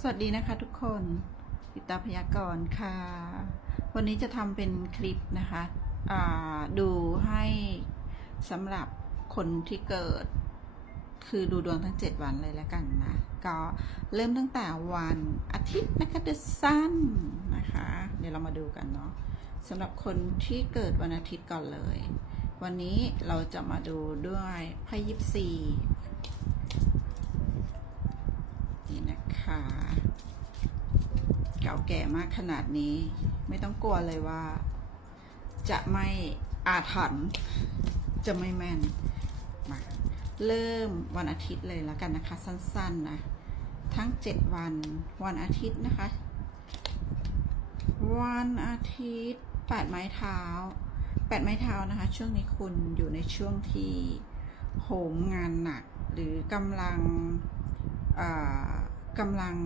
สวัสดีนะคะทุกคนปิตาพยากรณ์ค่ะ วันนี้จะทำเป็นคลิปนะคะดูให้สำหรับคนที่เกิด คือดูดวงทั้ง 7 วันเลยแล้วกันนะ ก็เริ่มตั้งแต่วันอาทิตย์นะคะ The Sun นะคะ เดี๋ยวเรามาดูกันเนาะสำหรับคนที่เกิดวันอาทิตย์ก่อนเลย วันนี้เราจะมาดูด้วยไพ่ยิปซี นะคะ เก่าแก่มากขนาดนี้ ไม่ต้องกลัวเลยว่า จะไม่อาถรรพ์จะไม่แม่นมาเริ่มวันอาทิตย์เลยแล้วกันนะคะ สั้นๆนะทั้ง 7 วันวันอาทิตย์นะคะ วันอาทิตย์แปดไม้เท้าแปดไม้เท้านะคะ ช่วงนี้คุณอยู่ในช่วงที่โหมงานหนัก หรือกำลังอ่า กำลัง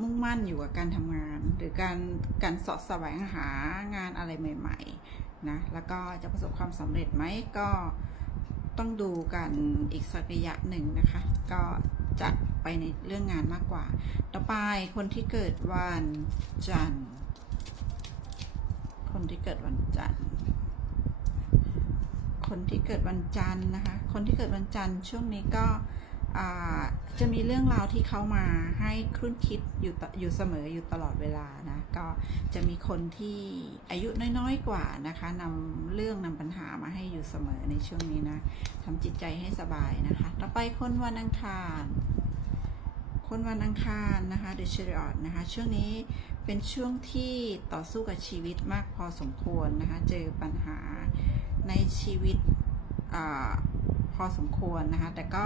มุ่งมั่นอยู่กับการทำงาน หรือการการสาะแสวงหางานอะไรใหม่ๆนะแล้วก็จะประสบความสำเร็จไหมก็ต้องดูกันอีกสักระยะหนึ่งนะคะ ก็จะไปในเรื่องงานมากกว่า ต่อไปคนที่เกิดวันจันทร์ คนที่เกิดวันจันทร์ คนที่เกิดวันจันทร์นะคะ คนที่เกิดวันจันทร์ช่วงนี้ก็ จะมีเรื่องราวที่เขามาให้ครุ่นคิดอยู่อยู่เสมออยู่ตลอดเวลานะก็จะมีคนที่อายุน้อยๆกว่านะคะนำเรื่องนำปัญหามาให้อยู่เสมอในช่วงนี้นะทำจิตใจให้สบายนะคะ ต่อไปคนวันอังคาร คนวันอังคารนะคะ The Chariot นะคะช่วงนี้เป็นช่วงที่ต่อสู้กับชีวิตมากพอสมควรนะคะเจอปัญหาในชีวิตอพอสมควรนะคะแต่ก็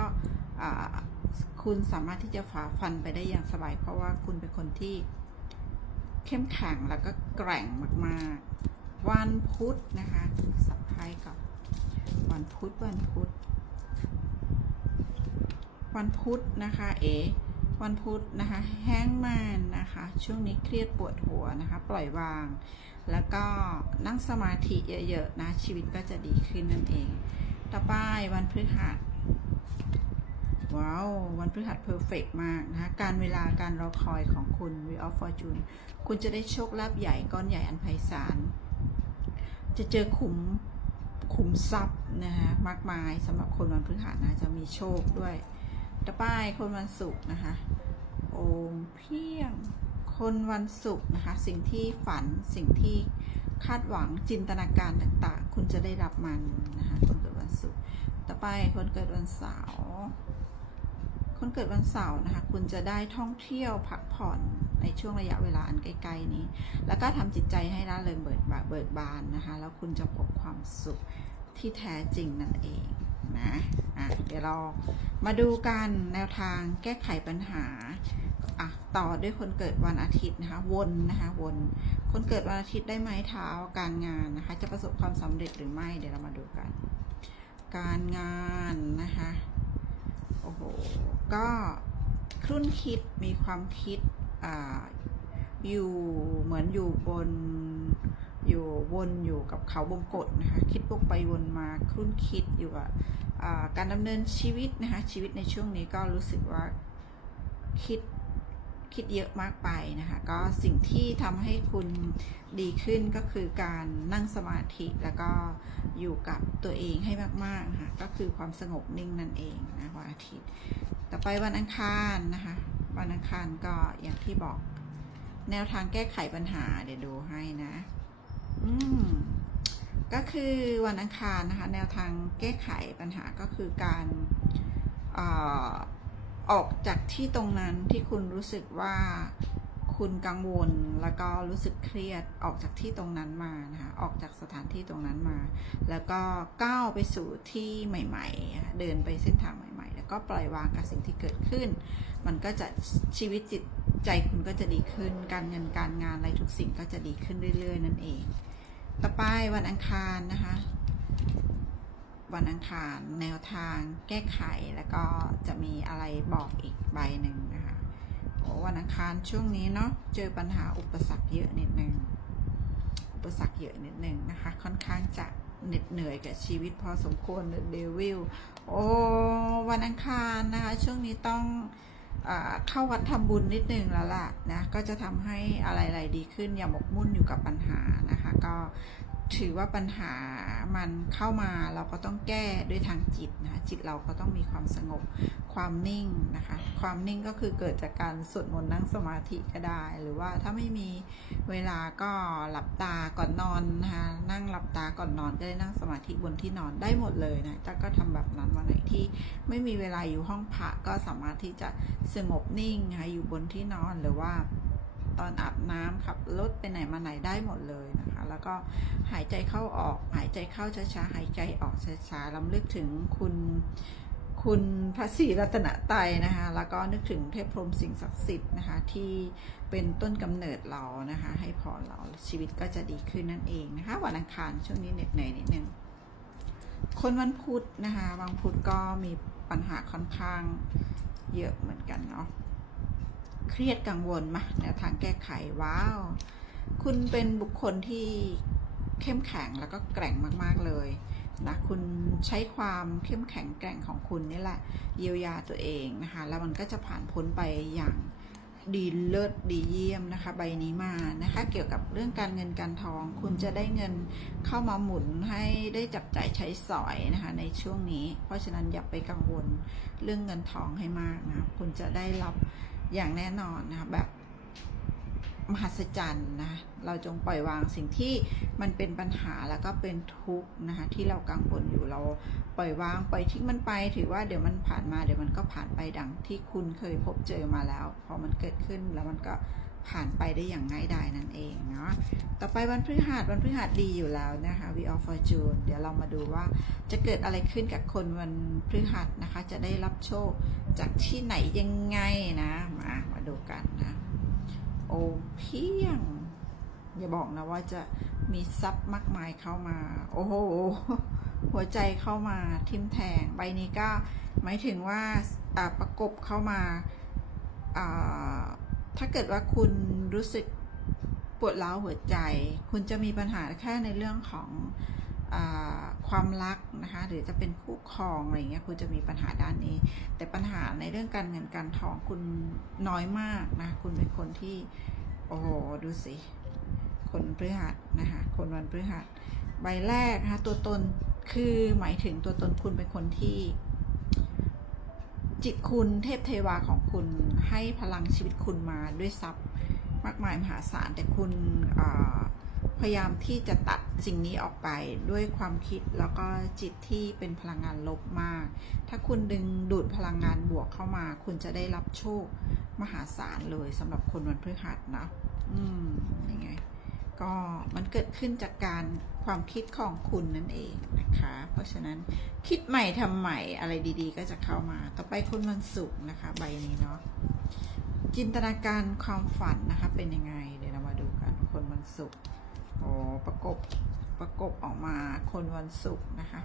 คุณสามารถที่จะฝ่าฟันไปได้อย่างสบาย เพราะว่าคุณเป็นคนที่เข้มแข็งแล้วก็แกร่งมากๆ วันพุธนะคะสับไพ่ก่อนวันพุธวันพุธวันพุธนะคะเอวันพุธนะคะแห้งแมนนะคะ ช่วงนี้เครียดปวดหัวนะคะ ปล่อยวาง แล้วก็นั่งสมาธิเยอะๆนะชีวิตก็จะดีขึ้นนั่นเอง ต่อไปวันพฤหัส ว้าว วันพฤหัสเพอร์เฟกมากนะคะ การเวลาการรอคอยของคุณ Wheel of Fortune คุณจะได้โชคลาภใหญ่ก้อนใหญ่อันไพศาล จะเจอขุมขุมทรัพย์นะคะมากมายสำหรับคนวันพฤหัสนะจะมีโชคด้วย ต่อไปคนวันศุกร์นะคะ โอมเพียง คนวันศุกร์นะคะ สิ่งที่ฝันสิ่งที่คาดหวังจินตนาการต่างๆ คุณจะได้รับมันนะคะคนเกิดวันศุกร์ต่อไปคนเกิดวันเสาร์ คนเกิดวันเสาร์นะคะ คุณจะได้ท่องเที่ยวพักผ่อนในช่วงระยะเวลาอันใกลๆนี้ แล้วก็ทำจิตใจให้ร่าเริงเบิกบานเบิกบานนะคะ แล้วคุณจะพบความสุขที่แท้จริงนั่นเองนะอะเดี๋ยวเรามาดูกันแนวทางแก้ไขปัญหาอะต่อด้วยคนเกิดวันอาทิตย์นะคะวนนะคะวน คนเกิดวันอาทิตย์ได้ไม้เท้าการงานนะคะ จะประสบความสำเร็จหรือไม่เดี๋ยวเรามาดูกัน การงานนะคะโอ้โห ก็ครุ่นคิดมีความคิดออยู่เหมือนอยู่บนอยู่วนอยู่กับเขาบงกฎนะคะคิดวกไปวนมาครุ่นคิดอยู่กับอ่าการดำเนินชีวิตนะคะชีวิตในช่วงนี้ก็รู้สึกว่าคิด คิดเยอะมากไปนะคะ ก็สิ่งที่ทำให้คุณดีขึ้นก็คือการนั่งสมาธิแล้วก็อยู่กับตัวเองให้มากๆนะคะก็คือความสงบนิ่งนั่นเองนะวันอาทิตย์ ต่อไปวันอังคารนะคะ วันอังคารก็อย่างที่บอก แนวทางแก้ไขปัญหาเดี๋ยวดูให้นะ อืมก็คือวันอังคารนะคะ แนวทางแก้ไขปัญหาก็คือการเออ ออกจากที่ตรงนั้นที่คุณรู้สึกว่าคุณกังวลแล้วก็รู้สึกเครียดออกจากที่ตรงนั้นมานะคะออกจากสถานที่ตรงนั้นมา แล้วก็ก้าวไปสู่ที่ใหม่ๆ เดินไปเส้นทางใหม่ ๆ แล้วก็ปล่อยวางกับสิ่งที่เกิดขึ้น มันก็จะชีวิตจิตใจคุณก็จะดีขึ้น การเงินการงานอะไรทุกสิ่งก็จะดีขึ้นเรื่อย ๆ นั่นเอง ต่อไปวันอังคารนะคะ วันอังคารแนวทางแก้ไขแล้วก็จะมีอะไรบอกอีกใบหนึ่งนะคะโอ้วันอังคารช่วงนี้เนาะเจอปัญหาอุปสรรคเยอะนิดนึงอุปสรรคเยอะนิดนึงนะคะ ค่อนข้างจะเหน็ดเหนื่อยกับชีวิตพอสมควรเดวิลโอ้วันอังคารนะคะช่วงนี้ต้องเข้าวัดทำบุญนิดนึงแล้วล่ะนะก็จะทำให้อะไรๆดีขึ้นอย่าหมกมุ่นอยู่กับปัญหานะคะ ก็ ถือว่าปัญหามันเข้ามาเราก็ต้องแก้ด้วยทางจิตนะคะจิตเราก็ต้องมีความสงบความนิ่งนะคะ ความนิ่งก็คือเกิดจากการสวดมนต์นั่งสมาธิก็ได้ หรือว่าถ้าไม่มีเวลาก็หลับตาก่อนนอนนะคะนั่งหลับตาก่อนนอนก็ได้นั่งสมาธิบนที่นอนได้หมดเลยนะแต่ก็ทำแบบนั้นวันไหนที่ไม่มีเวลาอยู่ห้องพระก็สามารถที่จะสงบนิ่งนะคะอยู่บนที่นอนหรือว่า ตอนอาบน้ำขับรถไปไหนมาไหนได้หมดเลยนะคะ แล้วก็หายใจเข้าออก หายใจเข้าช้าๆหายใจออกช้าๆลำลึกถึงคุณคุณพระศรีรัตนตรัยนะคะ แล้วก็นึกถึงเทพพรหมสิ่งศักดิ์สิทธิ์นะคะ ที่เป็นต้นกำเนิดเรานะคะ ให้พรเราชีวิตก็จะดีขึ้นนั่นเองนะคะ วันอังคารช่วงนี้เหน็ดเหนื่อยนิดนึงคนวันพุธนะคะวันพุธก็มีปัญหาค่อนข้างเยอะเหมือนกันเนาะ เครียดกังวลมาแนวทางแก้ไขว้าว คุณเป็นบุคคลที่เข้มแข็งแล้วก็แกร่งมาก ๆ เลยนะคุณใช้ความเข้มแข็งแกร่งของคุณนี่แหละเยียวยาตัวเองนะคะแล้วมันก็จะผ่านพ้นไปอย่างดีเลิศดีเยี่ยมนะคะใบนี้มานะคะเกี่ยวกับเรื่องการเงินการทอง คุณจะได้เงินเข้ามาหมุนให้ได้จับจ่ายใช้สอยนะคะในช่วงนี้ เพราะฉะนั้นอย่าไปกังวลเรื่องเงินทองให้มากนะคุณจะได้รับ อย่างแน่นอนนะคะแบบมหัศจรรย์นะ เราจงปล่อยวางสิ่งที่มันเป็นปัญหาแล้วก็เป็นทุกข์นะคะที่เรากังวลอยู่เราปล่อยวางปล่อยทิ้งมันไป ถือว่าเดี๋ยวมันผ่านมาเดี๋ยวมันก็ผ่านไปดังที่คุณเคยพบเจอมาแล้ว พอมันเกิดขึ้นแล้วมันก็ ผ่านไปได้อย่างง่ายดายนั่นเองเนาะต่อไปวันพฤหัสวันพฤหัสดีอยู่แล้วนะคะ We of Fortune เดี๋ยวเรามาดูว่าจะเกิดอะไรขึ้นกับคนวันพฤหัสนะคะ จะได้รับโชคจากที่ไหนยังไงนะมามาดูกันนะโอเพียง อย่าบอกนะว่าจะมีทรัพย์มากมายเข้ามา โอ้โหหัวใจเข้ามาทิมแทงใบนี้ก็หมายถึงว่าประกบเข้ามา ถ้าเกิดว่าคุณรู้สึกปวดร้าวหัวใจ คุณจะมีปัญหาแค่ในเรื่องของอความรักนะคะหรือจะเป็นคู่ครองอะไรเงี้ยคุณจะมีปัญหาด้านนี้ แต่ปัญหาในเรื่องการเงินการทองคุณน้อยมากนะคุณเป็นคนที่โอ้โหดูสิคนพฤหัสนะคะคนวันพฤหัสใบแรกนะคะตัวตนคือหมายถึงตัวตนคุณเป็นคนที่ จิตคุณเทพเทวาของคุณให้พลังชีวิตคุณมาด้วยทรัพย์มากมายมหาศาลแต่คุณพยายามที่จะตัดสิ่งนี้ออกไปด้วยความคิดแล้วก็จิตที่เป็นพลังงานลบมาก ถ้าคุณดึงดูดพลังงานบวกเข้ามา คุณจะได้รับโชคมหาศาลเลยสำหรับคนวันพฤหัสนะ อืมยังไง ก็มันเกิดขึ้นจากการความคิดของคุณนั่นเองนะคะ เพราะฉะนั้นคิดใหม่ทำใหม่อะไรดีๆ ก็จะเข้ามา ต่อไปคนวันศุกร์นะคะ ใบนี้เนาะจินตนาการความฝันนะคะเป็นยังไง เดี๋ยวเรามาดูกันคนวันศุกร์โอ้ประกบประกบออกมาคนวันศุกร์นะคะ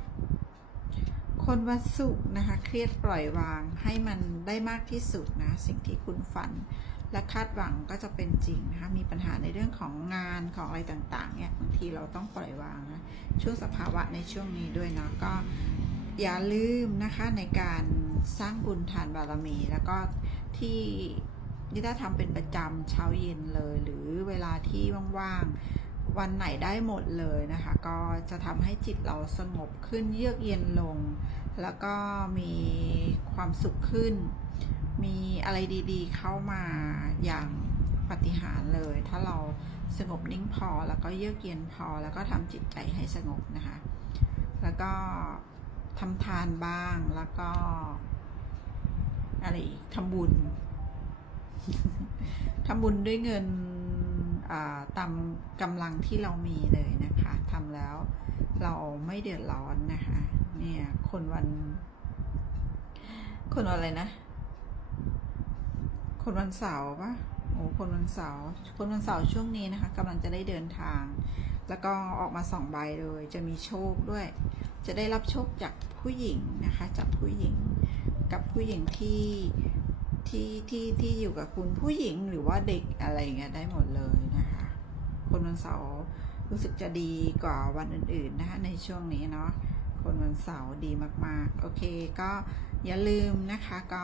คนวันศุกร์นะคะ เครียดปล่อยวางให้มันได้มากที่สุดนะ สิ่งที่คุณฝัน และคาดหวังก็จะเป็นจริงนะคะมีปัญหาในเรื่องของงานของอะไรต่างๆเนี่ยบางทีเราต้องปล่อยวางนะช่วงสภาวะในช่วงนี้ด้วยเนาะก็อย่าลืมนะคะในการสร้างบุญทานบารมี แล้วก็ที่นิต้าทำเป็นประจำเช้าเย็นเลย หรือเวลาที่ว่างๆวันไหนได้หมดเลยนะคะ ก็จะทำให้จิตเราสงบขึ้นเยือกเย็นลง แล้วก็มีความสุขขึ้น มีอะไรดีๆ เข้ามาอย่างปฏิหารเลย ถ้าเราสงบนิ่งพอแล้วก็เยือกเย็นพอแล้วก็ทำจิตใจให้สงบนะคะ แล้วก็ทำทานบ้างแล้วก็ อะไรทำบุญทำบุญด้วยเงินตามกำลังที่เรามีเลยนะคะทำแล้วเราไม่เดือดร้อนนะคะ เนี่ย คนวัน คนวันอะไรนะ คนวันเสาร์ปะโอ้คนวันเสาร์คนวันเสาร์ช่วงนี้นะคะกำลังจะได้เดินทาง แล้วก็ออกมาสองใบเลย จะมีโชคด้วย จะได้รับโชคจากผู้หญิงนะคะจากผู้หญิง กับผู้หญิงที่ที่ที่ที่อยู่กับคุณผู้หญิงหรือว่าเด็กอะไรเงี้ยได้หมดเลยนะคะ คนวันเสาร์รู้สึกจะดีกว่าวันอื่นๆนะคะในช่วงนี้เนาะคนวันเสาร์ดีมากๆ โอเคก็อย่าลืมนะคะก็